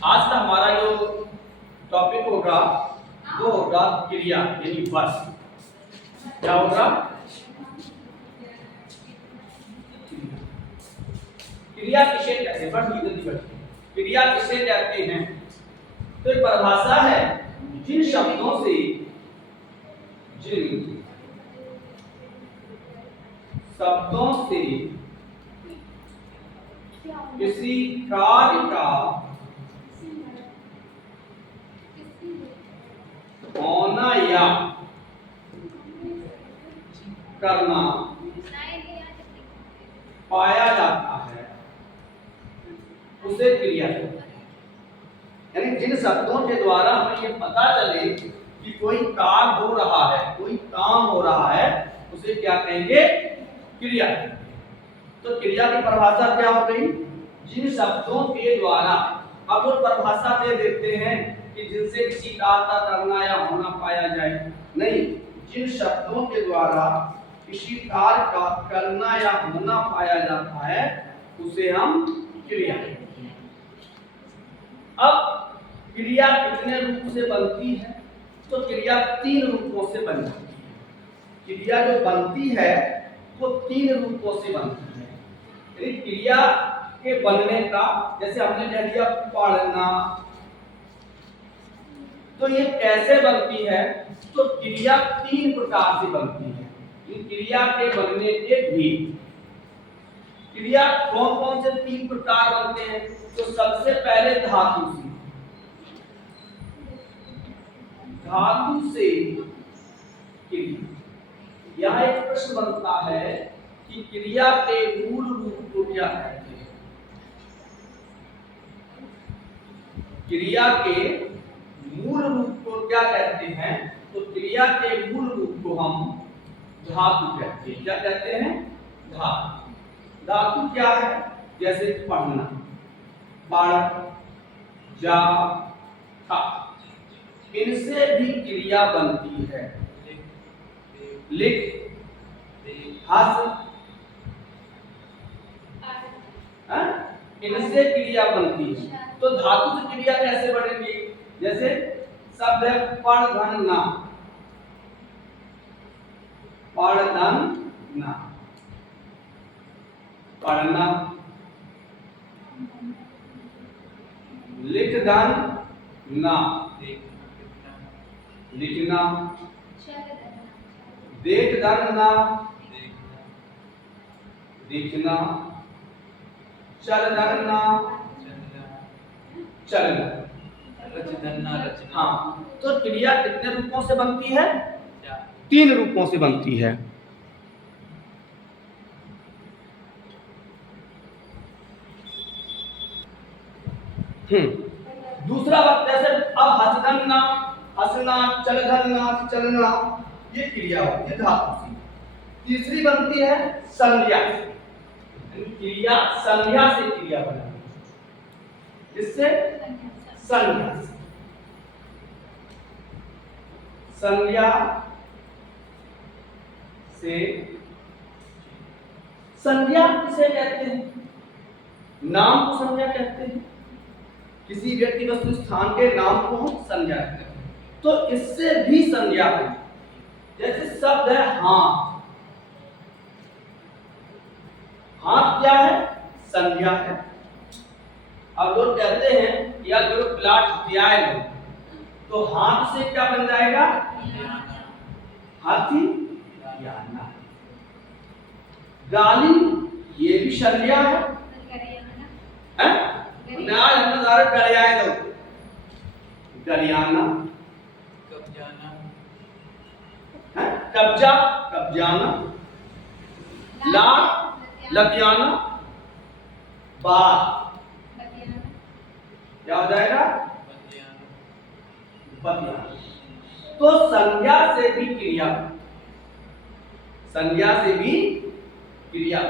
आज का हमारा जो टॉपिक होगा वो होगा क्रिया यानी वर्ष। क्या होगा? क्रिया किसे कहते हैं? क्रिया किसे कहते हैं? तो एक परिभाषा है, जिन शब्दों से किसी कार्य का होना या करना पाया जाता है उसे क्रिया कहते हैं। यानी जिन शब्दों के द्वारा हमें ये पता चले कि कोई कार्य हो रहा है, कोई काम हो रहा है, उसे क्या कहेंगे? क्रिया। तो क्रिया की परिभाषा क्या हो गई? जिन शब्दों के द्वारा, अब वो परिभाषा दे देते हैं कि जिनसे किसी कार्य का करना या होना पाया जाए, नहीं, जिन शब्दों के द्वारा किसी कार्य का करना या होना पाया जाता है उसे हम क्रिया कहते हैं। अब क्रिया कितने रूप से बनती है? तो क्रिया 3 रूपों से बन जाती है। क्रिया जो बनती है वो 3 रूपों से बनती है। यानी क्रिया के बनने का, जैसे हमने कह दिया पढ़ना, तो ये कैसे बनती है? तो क्रिया 3 प्रकार से बनती है। इन क्रिया के बनने के भी क्रिया कौन कौन से 3 प्रकार बनते हैं? तो सबसे पहले धातु से क्रिया। यह एक प्रश्न बनता है कि क्रिया के मूल रूप को क्या कहते हैं? क्रिया के मूल रूप को क्या कहते हैं? तो क्रिया के मूल रूप को हम धातु कहते हैं। क्या कहते हैं? धातु। धातु क्या है? जैसे पढ़ना, पढ़, जा, था, इनसे भी क्रिया बनती है। लिख, हंस, इनसे क्रिया बनती है। तो धातु से क्रिया कैसे बनेगी? जैसे शब्द है पढ़ना, पढ़ना, पढ़ना, लिखना, लिखना, देखना, दिखना, चलना, चलना, रचना। हाँ, तो क्रिया कितने रूपों से बनती है? 3 रूपों से बनती है। दूसरा बात, जैसे अब हंसना, हंसना, चलना, ये क्रिया होती है धातु से। तीसरी बनती है संज्ञा। क्रिया संज्ञा से क्रिया बनती है। इससे संज्ञा से, संज्ञा से, संज्ञा किसे कहते हैं? नाम को संज्ञा कहते हैं। किसी व्यक्ति वस्तु स्थान के नाम को हम संज्ञा कहते हैं। तो इससे भी संज्ञा है। जैसे शब्द है हाथ, हाथ क्या है? संज्ञा है। अब लोग कहते हैं या जो प्लाट हथियाए लो, तो हाथ से क्या बन जाएगा? हाथी याना। गाली, ये भी संज्ञा है। आज हमने सारे गलियाए दो, गलियाना, कब्जा, कब्जाना, लात, लतियाना, बात, क्या हो जाएगा? बतियाना। तो संज्ञा से भी क्रिया, संज्ञा से भी क्रिया।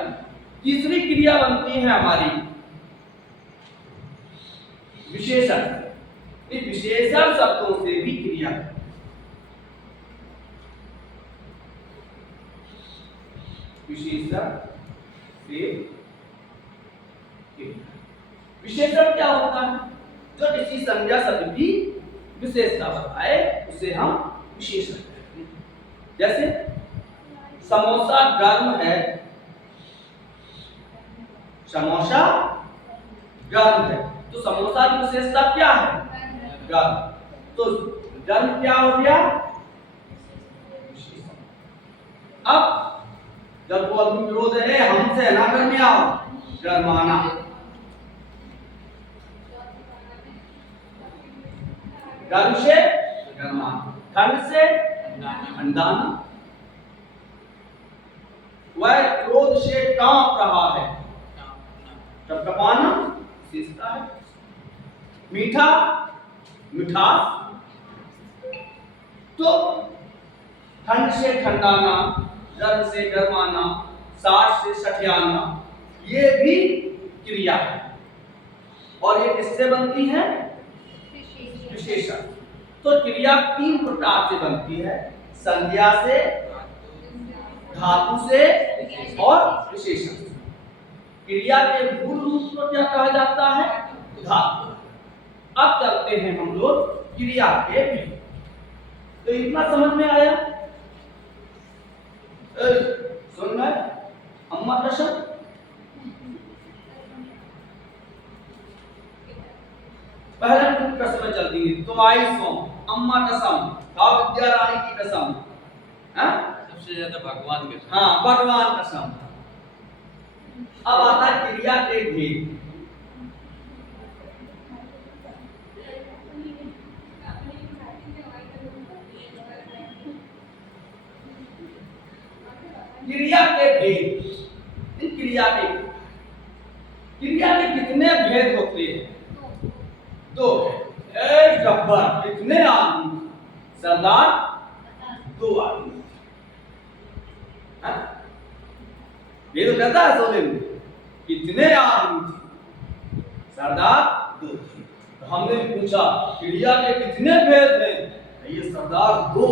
तीसरी क्रिया बनती है हमारी विशेषण। विशेषण शब्दों से भी क्रिया, विशेषण से क्रिया। विशेषण क्या होता है? जो किसी संज्ञा शब्द की विशेषता बताए उसे हम विशेषण कहते हैं। जैसे समोसा गर्म है, समोसा गर्म है, तो समोसा की विशेषता क्या है? गर्म। तो गर्म क्या हो गया? अब जब वो आदमी विरोध है हमसे ना गर्म आओ, गर्माना। गर्म से गर्माना, ठंड से ठंडाना। वह क्रोध से कांप रहा है, टपटपाना विशेषता है। मीठा मिठास, तो ठंड से ठंडाना, गर्म से गर्माना, साठ से सठियाना, ये भी क्रिया है। और ये किससे बनती है? विशेषण। तो क्रिया तीन प्रकार से बनती है, संज्ञा से, धातु से और विशेषण से। क्रिया के मूल रूप को क्या कहा जाता है? धातु। अब चलते हैं हम लोग क्रिया के भी। तो इतना समझ में आया? सुन में अम्मा प्रश्न पहले प्रश्न में चलती है। तुम आई सो अम्मा कसम, था विद्या रानी की कसम, सबसे ज्यादा भगवान के। हाँ, भगवान कसम। अब आता है क्रिया के भेद। क्रिया के भेद। क्रिया के कितने भेद होते हैं? दो। एक गब्बर, कितने आदमी? सरदार दो आदमी। ये तो कहता है सोने में कितने आदमी थे? सरदार दो थे। तो हमने पूछा क्रिया के कितने भेद हैं? ये सरदार दो।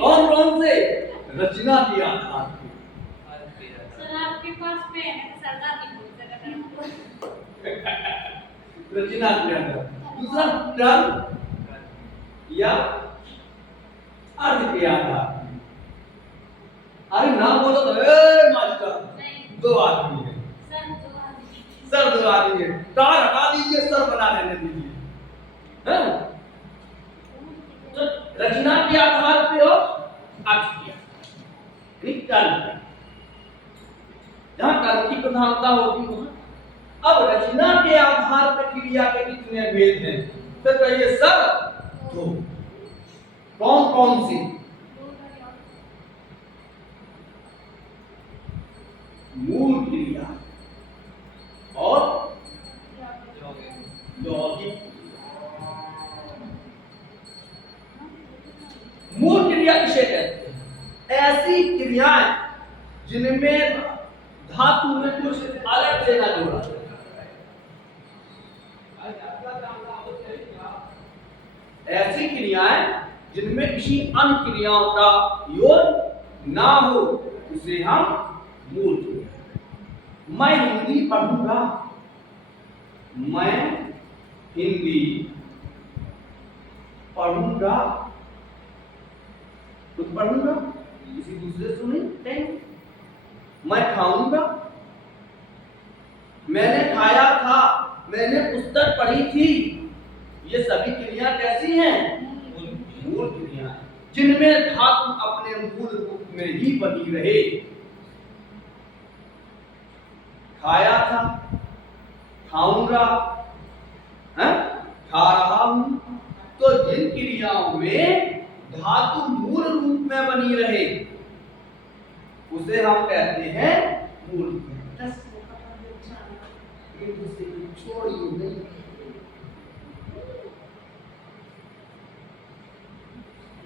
कौन कौन से? रचना के आधार पे। सर आपके पास पेन है, सरदार नहीं बोल सकता। रचना के आधार। दूसरा टर्म या अर्थ के आधार। अरे ना बोलो तो मास्टर दो आदमी है, सर दो आदमी है, तार हटा दीजिए, सर बना लेने दीजिए। तो रचना के आधार पे और अर्थ के आधार, जहां कर्म की प्रधानता होगी वहां। अब रचना के आधार पर क्रिया के कितने भेद हैं? तो कहिए सर दो। कौन कौन सी? मूल क्रिया और यौगिक। मूल क्रिया किसे कहते हैं? ऐसी क्रियाएं जिनमें धातु में कुछ अलग से ना जोड़ा जाए। ऐसी क्रियाएं जिनमें किसी अन्य क्रियाओं का योग ना हो उसे हम मूल क्रिया। मैं हिंदी पढ़ूंगा, मैं हिंदी पढ़ूंगा, खुद पढ़ूंगा, किसी दूसरे सुनी नहीं। मैं खाऊंगा, मैंने खाया था, मैंने पुस्तक पढ़ी थी। ये सभी क्रिया कैसी हैं? मूल क्रिया, जिनमें धातु अपने मूल रूप में ही बनी रहे। खाया था, खाऊंगा, खा रहा हूं। तो जिन क्रियाओं में धातु मूल रूप में बनी रहे उसे हम कहते हैं मूल क्रिया।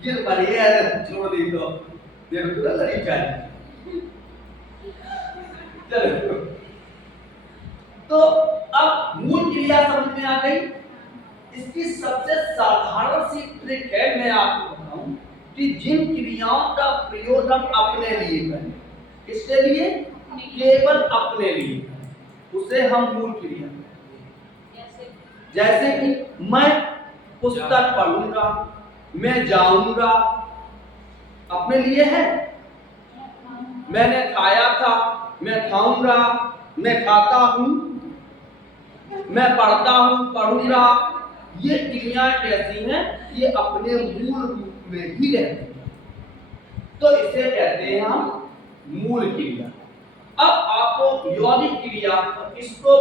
जिन पर ये छोड़ दी तो देर पूरा लड़ी चाहिए। चलो, तो अब मूल क्रिया समझ में आ गई। इसकी सबसे साधारण सी ट्रिक है, मैं आपको बताऊं कि जिन क्रियाओं का प्रयोग हम अपने लिए करें, किसके लिए? केवल अपने लिए, उसे हम मूल क्रिया कहते हैं। जैसे कि मैं पुस्तक पढ़ूंगा, मैं जाऊंगा, अपने लिए है। मैंने खाया था, मैं खाऊंगा, मैं खाता हूं, मैं पढ़ता हूं, पढ़ूंगा। ये क्रियाएं कैसी हैं? ये अपने मूल रूप में ही रहती हैं, तो इसे कहते हैं हम मूल क्रिया। अब आपको यौगिक क्रिया इसको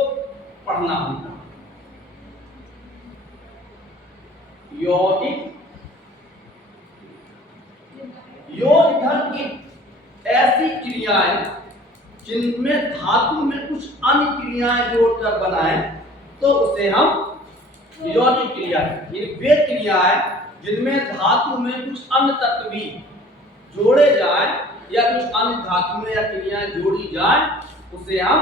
पढ़ना होगा। यौगिक योगधन की ऐसी क्रियाएं जिनमें धातु में कुछ अन्य क्रियाएं जोड़कर बनाए, तो उसे हम यौगिक क्रिया कहते हैं। वे क्रियाएं जिनमें धातु में कुछ अन्य तत्व भी जोड़े जाए या कुछ अन्य धातु में या क्रियाएं जोड़ी जाए, उसे हम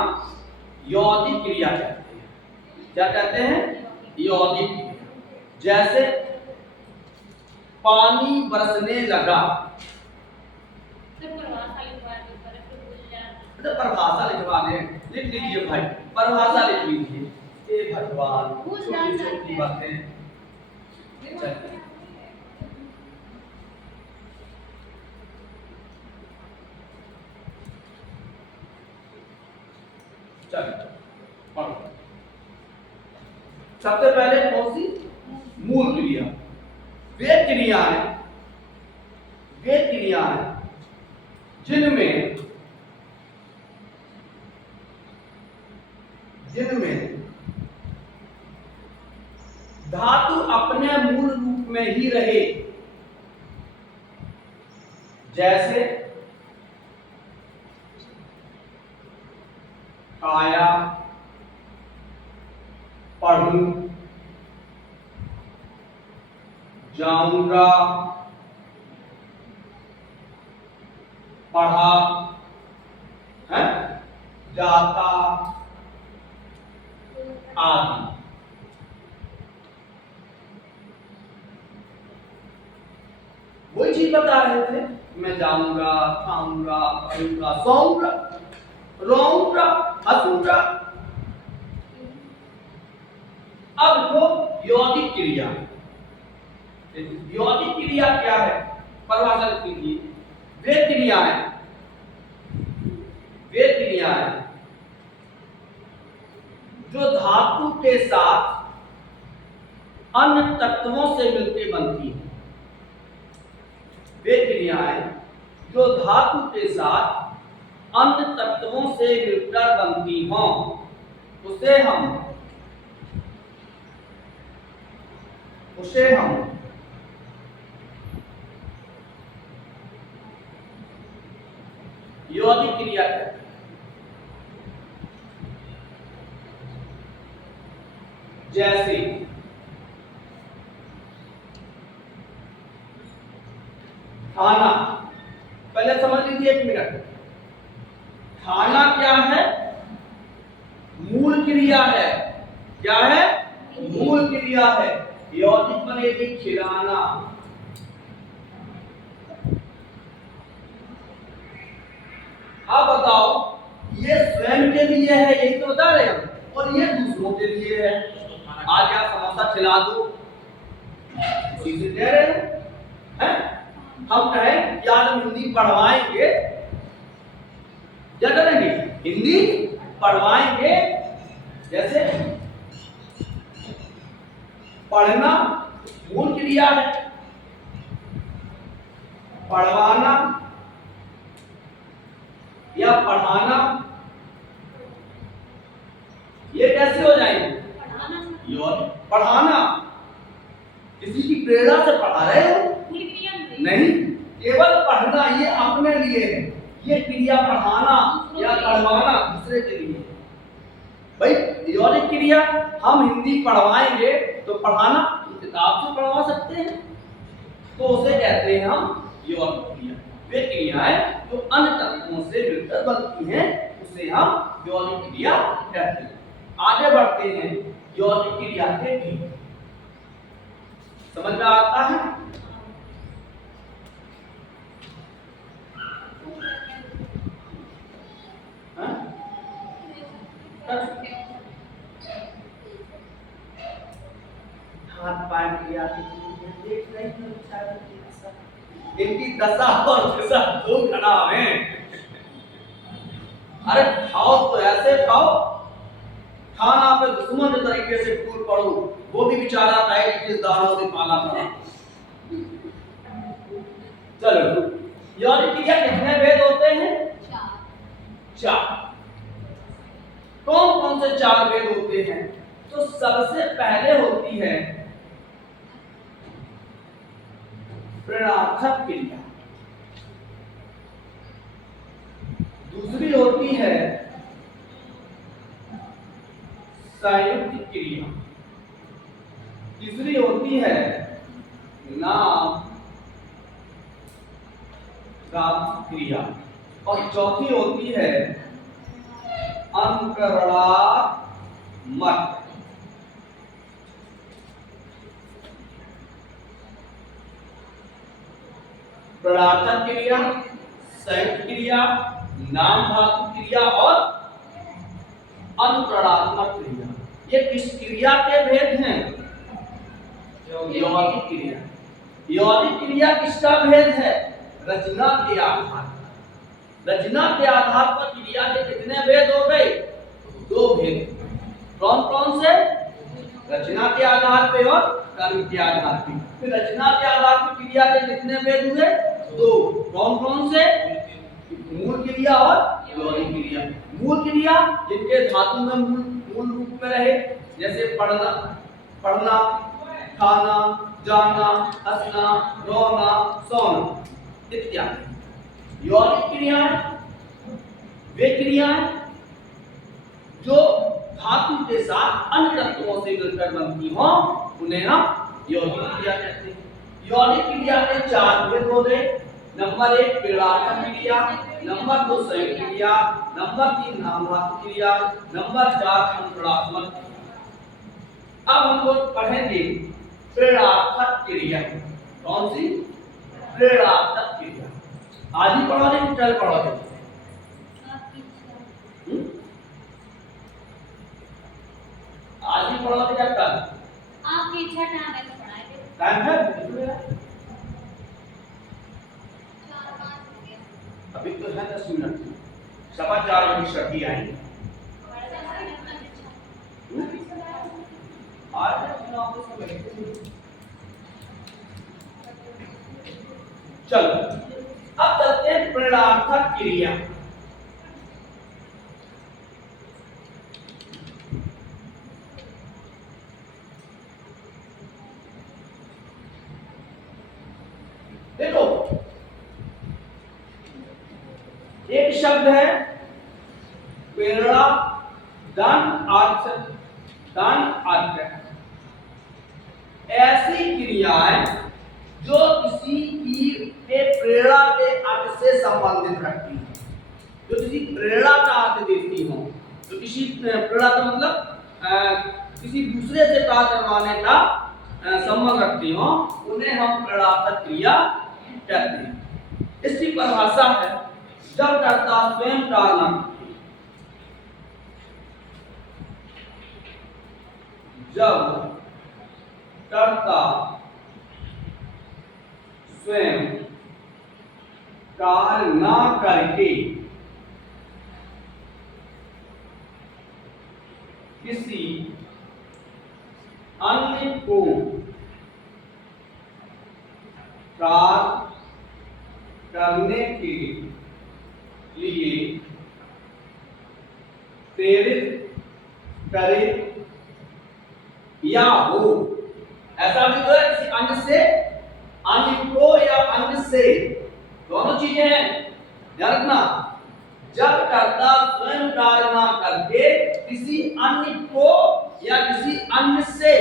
यौगिक क्रिया कहते हैं। क्या कहते हैं? यौगिक क्रिया। जैसे पानी बरसने लगा, परिभाषा लिखवा दें, लिख लीजिए भाई, परिभाषा लिख लीजिए। हे भगवान, छोटी छोटी बातें। चलिए पढ़ो। सबसे पहले कौन सी? मूल क्रिया। वे क्रियाएं जिनमें धातु अपने मूल रूप में ही रहे, जैसे खाया, पढ़ूं, जाऊंगा, पढ़ा है, जाता आदि। वही चीज बता रहे थे, मैं जाऊंगा, खाऊंगा, पढ़ूंगा, सोऊंगा, रोऊंगा, हंसूंगा। अब जो यौगिक क्रिया, यौगिक क्रिया क्या है? परिभाषा लिख लीजिए। वे क्रियाएं जो धातु के साथ अन्य तत्वों से मिलकर बनती हैं। वे क्रियाएं जो धातु के साथ अन्य तत्वों से मिलकर बनती हों, उसे हम यौगिक क्रिया कहते हैं। जैसे खाना, पहले समझ लीजिए 1 मिनट। खाना क्या है? मूल क्रिया है। क्या है? मूल क्रिया है। यौगिक बनेगी खिलाना। अब बताओ, ये स्वयं के लिए है, यही तो बता रहे हम, और ये दूसरों के लिए है। आज आप समोसा खिला दो, चीजें दे रहे हैं। हम कहें कि आज हम हिंदी पढ़वाएंगे, क्या करेंगे? हिंदी पढ़वाएंगे। जैसे पढ़ना मूल क्रिया है, पढ़वाना या पढ़ाना, ये कैसे हो जाएंगे? पढ़ाना। किसी की प्रेरणा से पढ़ा रहे हो? नहीं, केवल पढ़ना ये अपने लिए है। ये क्रिया पढ़ाना या पढ़वाना दूसरे के लिए। भाई यौगिक क्रिया हम हिंदी पढ़वाएंगे तो पढ़ाना किताब से पढ़वा सकते हैं, तो उसे कहते हैं हम यौगिक क्रिया। वे क्रियाएं जो अन्य तत्वों से मिलकर बनती हैं, उसे हम यौगिक क्रिया कहते हैं। आगे बढ़ते हैं यौगिक क्रिया के भी। समझ में आता है? हाथ पैर किया देख रही हूँ बेचारे की दशा। इनकी दशा और दिशा दो खड़ा है। अरे खाओ तो ऐसे खाओ, खाना पे दुश्मन के तरीके से टूट पड़ो, वो भी बेचारा टाइट दानों से पाला पड़ा। चलो यौगिक क्रिया कितने भेद होते हैं? चार। कौन कौन से चार भेद होते हैं? तो सबसे पहले होती है ऋणार्थक क्रिया, दूसरी होती है संयुक्त क्रिया, तीसरी होती है नाम घातक क्रिया और चौथी होती है अंतरणात्मक। ऋणार्थक क्रिया, संयुक्त क्रिया, नाम धातु क्रिया और अंतरणात्मक क्रिया। ये किस क्रिया के भेद हैं? यौगिक क्रिया। यौगिक क्रिया किसका भेद है? रचना के आधार। रचना के आधार पर क्रिया के कितने भेद हो गए? दो भेद। कौन कौन से? रचना के आधार पे और कर्म के आधार पे। फिर रचना के आधार पर क्रिया के कितने भेद हुए? दो। कौन कौन से? मूल क्रिया और यौगिक क्रिया। मूल क्रिया जिनके धातु में मूल रूप में रहे, जैसे पढ़ना, पढ़ना, खाना, जाना, हंसना, रोना, सोना इत्यादि। यौगिक क्रियाएं वे क्रियाएं जो धातु के साथ अन्य तत्वों से मिलकर बनती हो, उन्हें हम यौगिक क्रिया कहते हैं। यौगिक क्रिया के चार भेद हो गए। नंबर 1 ऋणार्थक क्रिया, नंबर 2 संयुक्त क्रिया, नंबर 3 नामधातु क्रिया, नंबर 4 अंतरणात्मक। अब हम लोग पढ़ेंगे ऋणार्थक क्रिया। कौन सी? ऋणार्थक क्रिया। आज ही पढ़ोगे कि कल पढ़ोगे? आज ही पढ़ोगे या कल? आपकी इच्छा टाइम है तो पढ़ाएंगे। टाइम है? अभी तो है 10 मिनट, 4:15 बजे छठी आएंगे। आज चलो अब चलते हैं ऋणार्थक क्रिया। देखो एक शब्द है प्रेरणा, दान, अर्थ, दान, अर्थ। ऐसी क्रियाएं जो किसी की प्रेरणा के अर्थ से संबंधित रखती हैं, जो किसी प्रेरणा का अर्थ देती हो, जो किसी प्रेरणा का मतलब किसी दूसरे से कार्य करवाने का संबंध रखती हो, उन्हें हम प्रेरणात्मक क्रिया कहते हैं। इसकी परिभाषा है जब कर्ता स्वयं कार्य न करे, जब कर्ता स्वयं कार्य न करके किसी अन्य को कार्य करने के लिए प्रेरित करे या हो। ऐसा भी तो है किसी अन्य से, अन्य को या अन्य से, दोनों चीजें हैं, ध्यान रखना। जब कर्ता स्वयं कार्य ना करके किसी अन्य को या किसी अन्य से,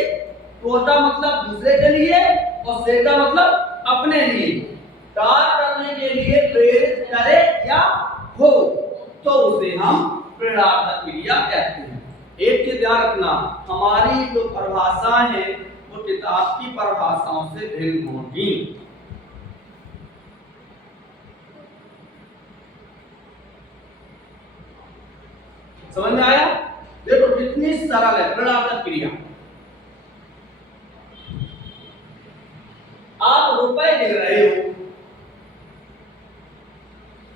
को का मतलब दूसरे के लिए और से का मतलब अपने लिए, कार्य करने के लिए प्रेरित करे या हो, तो उसे हम प्रेरणात्मक क्रिया कहते हैं। एक चीज ध्यान रखना, हमारी जो परिभाषाएं हैं वो किताब की परिभाषाओं से भिन्न होगी। समझ में आया? देखो कितनी सरल है प्रेरणात्मक क्रिया। रुपए गिन रहे हो,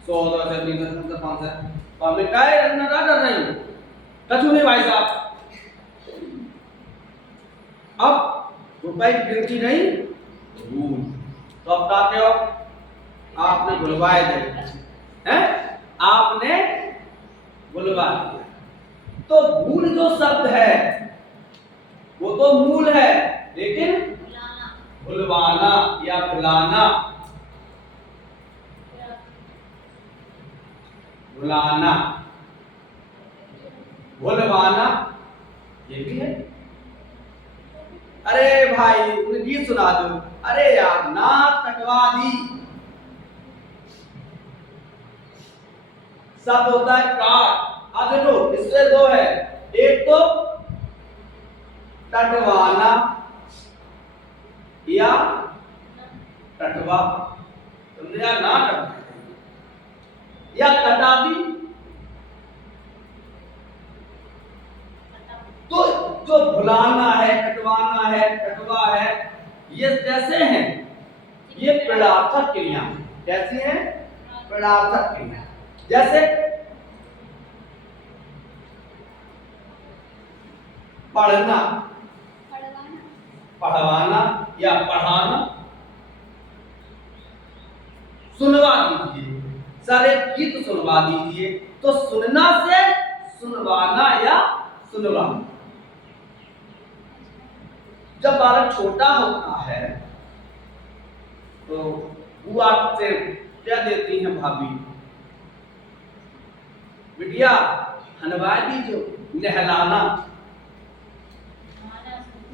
100 10 20 30 500 तो हमें क्या करना क्या कर रहे हो, कछु नहीं भाई साहब। अब रुपए की गिनती नहीं भूल, तो अब क्या कहो, आपने भुलवाए थे हैं, आपने भुलवा दिया। तो भूल जो शब्द है वो तो मूल है, लेकिन भुलवाना या भुलाना, भुलाना भुलवाना ये भी है। अरे भाई उन्हें गीत सुना दो, अरे यार नाक कटवा दी, शब्द होता है काट। अब देखो इससे दो है, एक तो कटवाना या कटवा, समझे ना, कटवा या कटा दी। तो जो भुलाना है, कटवाना है, कटवा है, ये कैसे हैं, ये प्रणार्थक क्रिया है। कैसी है, प्रणार्थक क्रिया। जैसे पढ़ना, पढ़वाना या पढ़ाना। सुनवा दीजिए, सर एक गीत सुनवा दीजिए, तो सुनना से सुनवाना या सुनवाना। जब बालक छोटा होता है तो बुआ से क्या देती हैं भाभी, बिटिया हनवा दीजिए, नहलाना,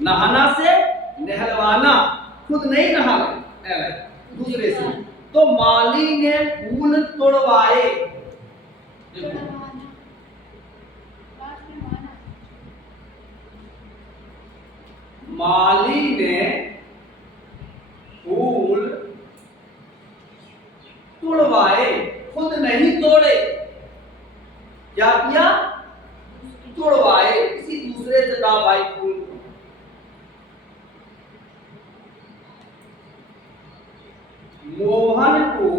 नहाना से नहलवाना, खुद नहीं नहा दूसरे से। तो माली ने फूल तोड़वाए, माली ने फूल तोड़वाए, खुद नहीं तोड़े, क्या किया, तोड़वाए, किसी दूसरे से कहा भाई फूल। मोहन को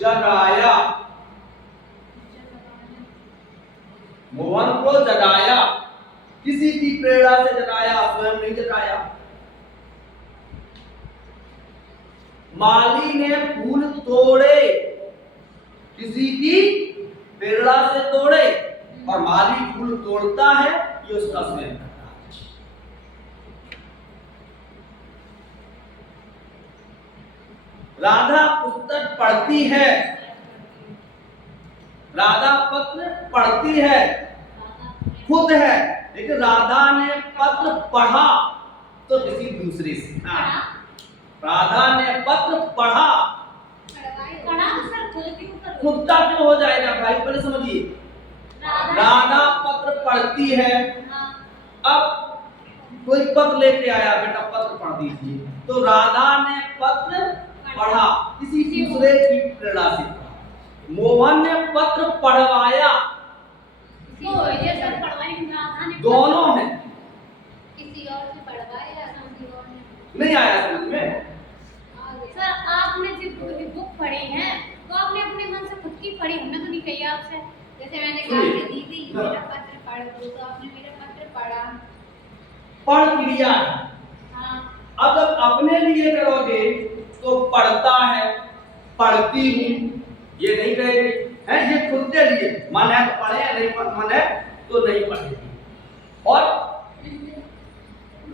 जगाया, मोहन को जगाया, किसी की प्रेरणा से जगाया, स्वयं नहीं जगाया। माली ने फूल तोड़े, किसी की प्रेरणा से तोड़े, और माली फूल तोड़ता है, ये उसका स्वयं करता है। राधा पुस्तक पढ़ती है, राधा पत्र पढ़ती है, खुद है, लेकिन राधा ने पत्र पढ़ा तो किसी दूसरे से। राधा ने पत्र पढ़ा, खुद का क्यों हो जाएगा भाई, पहले समझिए। राधा पत्र पढ़ती है, अब कोई पत्र लेके आया, बेटा पत्र पढ़ दीजिए, तो राधा ने पत्र पढ़ा, किसी दूसरे की प्रेरणा से। मोहन ने पत्र पढ़वाया, दोनों है, किसी और से पढ़वाया, किसी और ने नहीं आया समझ में। सर आपने जो बुक पढ़ी है तो आपने अपने मन से खुद की पढ़ी, हमने तो नहीं कही आपसे। जैसे मैंने कहा कि दीदी मेरा पत्र पढ़ दो, तो आपने मेरा पत्र पढ़ा, पढ़ क्रिया। हाँ। अब जब अपने लिए करोगे तो पढ़ता है, पढ़ती हूँ, ये नहीं कहेगी है, ये खुद के लिए, मन है तो पढ़े, नहीं मन है तो नहीं पढ़ेगी। और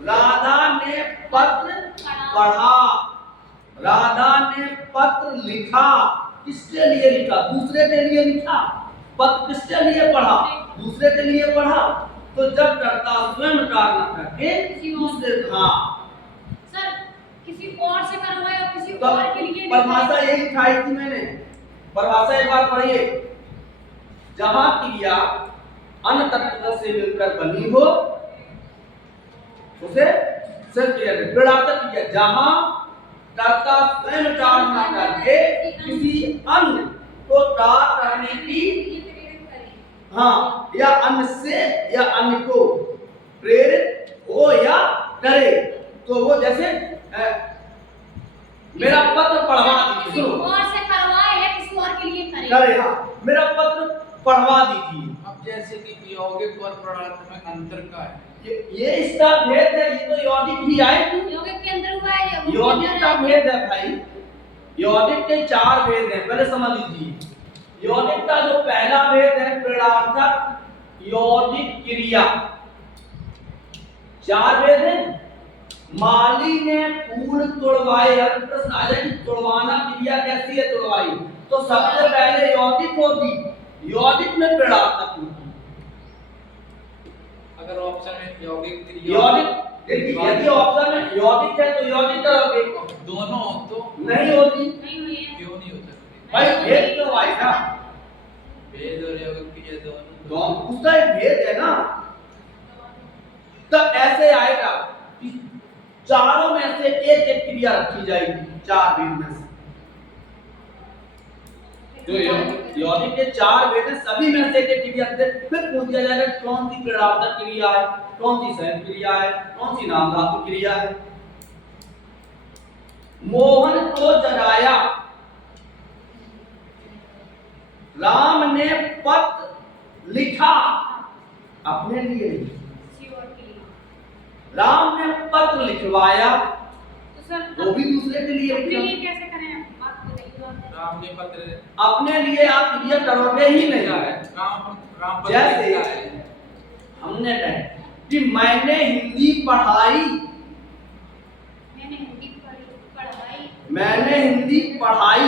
राधा ने पत्र पढ़ा, राधा ने पत्र लिखा, किसके लिए लिखा, दूसरे के लिए लिखा। पत्र किसके लिए पढ़ा, दूसरे के लिए पढ़ा। तो जब करता स्वयं कार्य करके दूसरे, हाँ सर किसी और से करवाया, किसी तो और के लिए परिभाषा यही दिखाई थी मैंने, परिभाषा एक बार पढ़िए। जहां क्रिया अन्य तत्व से मिलकर बनी हो उसे सिर्फ क्रियार्थक क्रिया, जहां कर्ता स्वयं कार्य न करके किसी अन्य को कार्य करने की, हाँ, या अन्य से या अन्य को प्रेरित हो या करे। तो वो जैसे मेरा पत्र पढ़वा दीजिए, सुनो और से करवाए या किसी और के लिए करे करे, हाँ मेरा पत्र पढ़वा दीजिए। अब जैसे कि यौगिक और पदार्थ में अंतर का है, ये इसका भेद है, ये तो यौगिक ही आए। यौगिक के अंदर हुआ है या वो यौगिक अंदर का है? भेद है भाई, यौगिक के 4 भेद हैं, पहले समझ लीजिए। यौगिक का जो पहला भेद है प्रेरणार्थक यौगिक क्रिया, 4 भेद हैं। माली ने फूल तोड़वाए, अब प्रश्न आ जाए कि तोड़वाना क्रिया कैसी है तोड़वाई, तो सबसे पहले यौगिक होती, यौगिक में प्रेरणार्थक होती। अगर ऑप्शन में यौगिक क्रिया यौगिक यदि ऑप्शन में यौगिक है तो यौगिक करोगे, दोनों हो तो नहीं होती नहीं हुई है। क्यों नहीं हो सकती? भाई, भेद क्यों आए ना, भेद और यौगिक क्रिया दोनों तो उसका एक भेद है ना। तब ऐसे आएगा कि चारों में से एक एक क्रिया रखी जाएगी, 4 भेद में से। जो यौगिक के 4 भेद हैं, सभी में से एक एक क्रिया रखते, फिर पूछ दिया जाएगा कौन सी प्रेरणार्थक क्रिया है, कौन सी संयुक्त क्रिया है, कौन सी नाम धातु क्रिया है। मोहन को जगाया, राम ने पत्र लिखा अपने लिए, किसी और के लिए। राम ने पत्र लिखवाया तो सर वो भी दूसरे के लिए अपने लिखा। लिए कैसे करें बात बताइए आप। राम ने पत्र अपने लिए आप क्रिया करोगे ही नहीं। लिखा है, राम पत्र जैसे लिखा है। हमने कहा कि मैंने हिंदी पढ़ाई, मैंने हिंदी पढ़ाई मैंने हिंदी पढ़ाई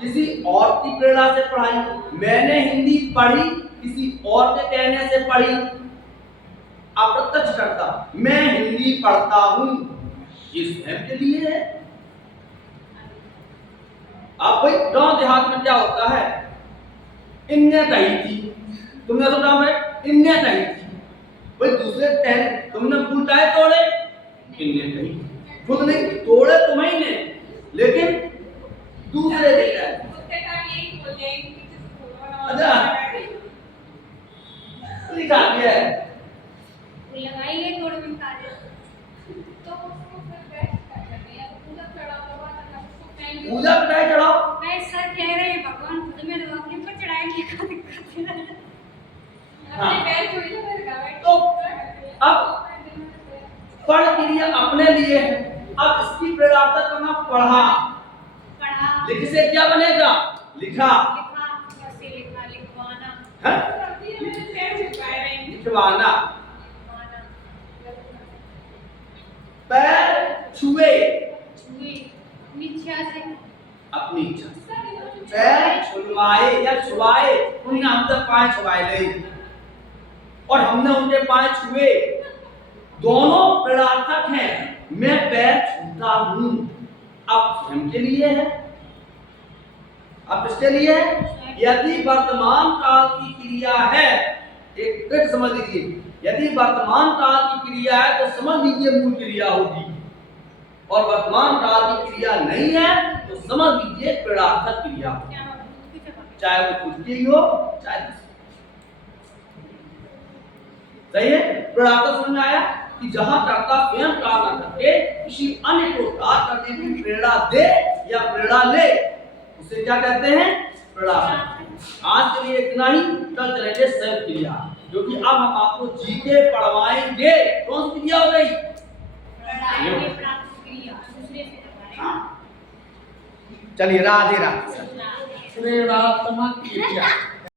किसी और की प्रेरणा से पढ़ाई, मैंने हिंदी पढ़ी किसी और के कहने से पढ़ी। अप्रत्यक्ष करता, मैं हिंदी पढ़ता हूं, ये स्वयं के लिए है। अब भाई गांव देहात में क्या होता है, इनने कही थी, तुमने सुना है, इनने कही थी, भाई दूसरे कहने, तुमने फूल काहे तोड़े, इनने कही, खुद नहीं तोड़े तुम्हें ने, लेकिन दूसरे के कहे। अच्छा लिखा गया है, लगाई गई थोड़े दिन काजे पूजा कटाई चढ़ाओ। मैं सर कह रहे हैं भगवान खुद में तो अपने पर चढ़ाएंगे का दिक्कत है। हाँ। अपने पैर छुई तो फिर गावे तो अब पढ़ क्रिया अपने लिए है, अब इसकी प्रेरणार्थक बना पढ़ा, पढ़ा लिख से क्या बनेगा, लिखा, लिखा कैसे लिखा लिखवाना है? लिखवाना, पैर छुए, छुए नीचे से अपनी इच्छा से, पैर छुलवाए या छुआए, उन्हें हम तक पांव छुआए नहीं और हमने उनके पांव छुए, दोनों प्रेरणार्थक हैं। मैं पैर छूता हूं, अब स्वयं के लिए है, अब किसके लिए है? यदि वर्तमान काल की क्रिया है, एक ट्रिक समझ लीजिए, यदि वर्तमान काल की क्रिया है तो समझ लीजिए मूल क्रिया होगी, और वर्तमान काल की क्रिया नहीं है तो समझ लीजिए प्रेरणार्थक क्रिया, चाहे वो खुद की हो चाहे सही है। प्रेरणार्थक समझ में आया कि जहां कर्ता स्वयं कार्य न करके किसी अन्य को कार्य करने की प्रेरणा दे या प्रेरणा ले, उसे क्या कहते हैं, प्रेरणार्थक। आज के लिए इतना ही, कल चलेंगे संयुक्त क्रिया, क्योंकि अब हम आपको जीके पढ़वाएंगे। कौन सी क्रिया हो गई, चलिए राधे राधे। प्रेरणात्मक क्रिया।